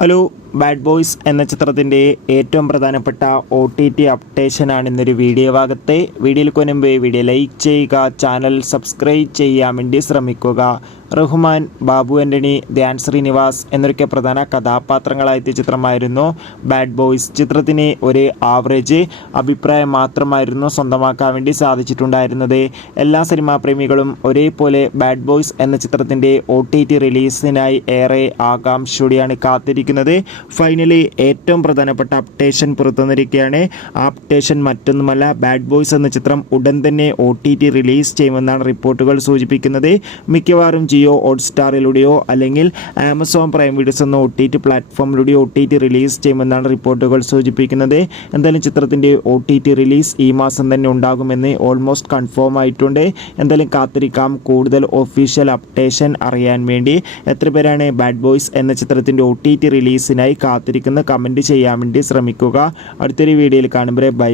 Hello, bad boys എന്ന ചിത്രത്തിൻ്റെ ഏറ്റവും പ്രധാനപ്പെട്ട OTT അപ്ഡേഷനാണ് ഇന്നൊരു വീഡിയോ ഭാഗത്തെ. വീഡിയോയിൽ മുൻപ് വീഡിയോ ലൈക്ക് ചെയ്യുക, ചാനൽ സബ്സ്ക്രൈബ് ചെയ്യാൻ വേണ്ടി ശ്രമിക്കുക. റഹ്മാൻ, ബാബു ആൻ്റണി, ധ്യാൻ ശ്രീനിവാസ് എന്നൊക്കെ പ്രധാന കഥാപാത്രങ്ങളായെത്തിയ ചിത്രമായിരുന്നു ബാഡ് ബോയ്സ്. ചിത്രത്തിന് ഒരു ആവറേജ് അഭിപ്രായം മാത്രമായിരുന്നു സ്വന്തമാക്കാൻ വേണ്ടി സാധിച്ചിട്ടുണ്ടായിരുന്നത്. എല്ലാ സിനിമാ പ്രേമികളും ഒരേപോലെ ബാഡ് ബോയ്സ് എന്ന ചിത്രത്തിൻ്റെ OTT റിലീസിനായി ഏറെ ആകാംക്ഷയോടെയാണ് കാത്തിരിക്കുന്നത്. ഫൈനലി ഏറ്റവും പ്രധാനപ്പെട്ട അപ്ഡേഷൻ പുറത്തുവന്നിരിക്കുകയാണ്. ആ അപ്ഡേഷൻ മറ്റൊന്നുമല്ല, ബാഡ് ബോയ്സ് എന്ന ചിത്രം ഉടൻ തന്നെ OTT റിലീസ് ചെയ്യുമെന്നാണ് റിപ്പോർട്ടുകൾ സൂചിപ്പിക്കുന്നത്. മിക്കവാറും ജിയോ ഹോട്ട്സ്റ്റാറിലൂടെയോ അല്ലെങ്കിൽ ആമസോൺ പ്രൈം വീഡിയോസ് എന്ന OTT പ്ലാറ്റ്ഫോമിലൂടെയോ OTT റിലീസ് ചെയ്യുമെന്നാണ് റിപ്പോർട്ടുകൾ സൂചിപ്പിക്കുന്നത്. എന്തായാലും ചിത്രത്തിൻ്റെ OTT റിലീസ് ഈ മാസം തന്നെ ഉണ്ടാകുമെന്ന് ഓൾമോസ്റ്റ് കൺഫേം ആയിട്ടുണ്ട്. എന്തായാലും കാത്തിരിക്കാം കൂടുതൽ ഒഫീഷ്യൽ അപ്ഡേഷൻ അറിയാൻ വേണ്ടി. എത്ര പേരാണ് ബാഡ് ബോയ്സ് എന്ന ചിത്രത്തിൻ്റെ OTT റിലീസിനായി കാത്തിരിക്കുന്ന കമൻറ്റ് ചെയ്യാൻ വേണ്ടി ശ്രമിക്കുക. അടുത്തൊരു വീഡിയോയിൽ കാണുമ്പോൾ ബൈ.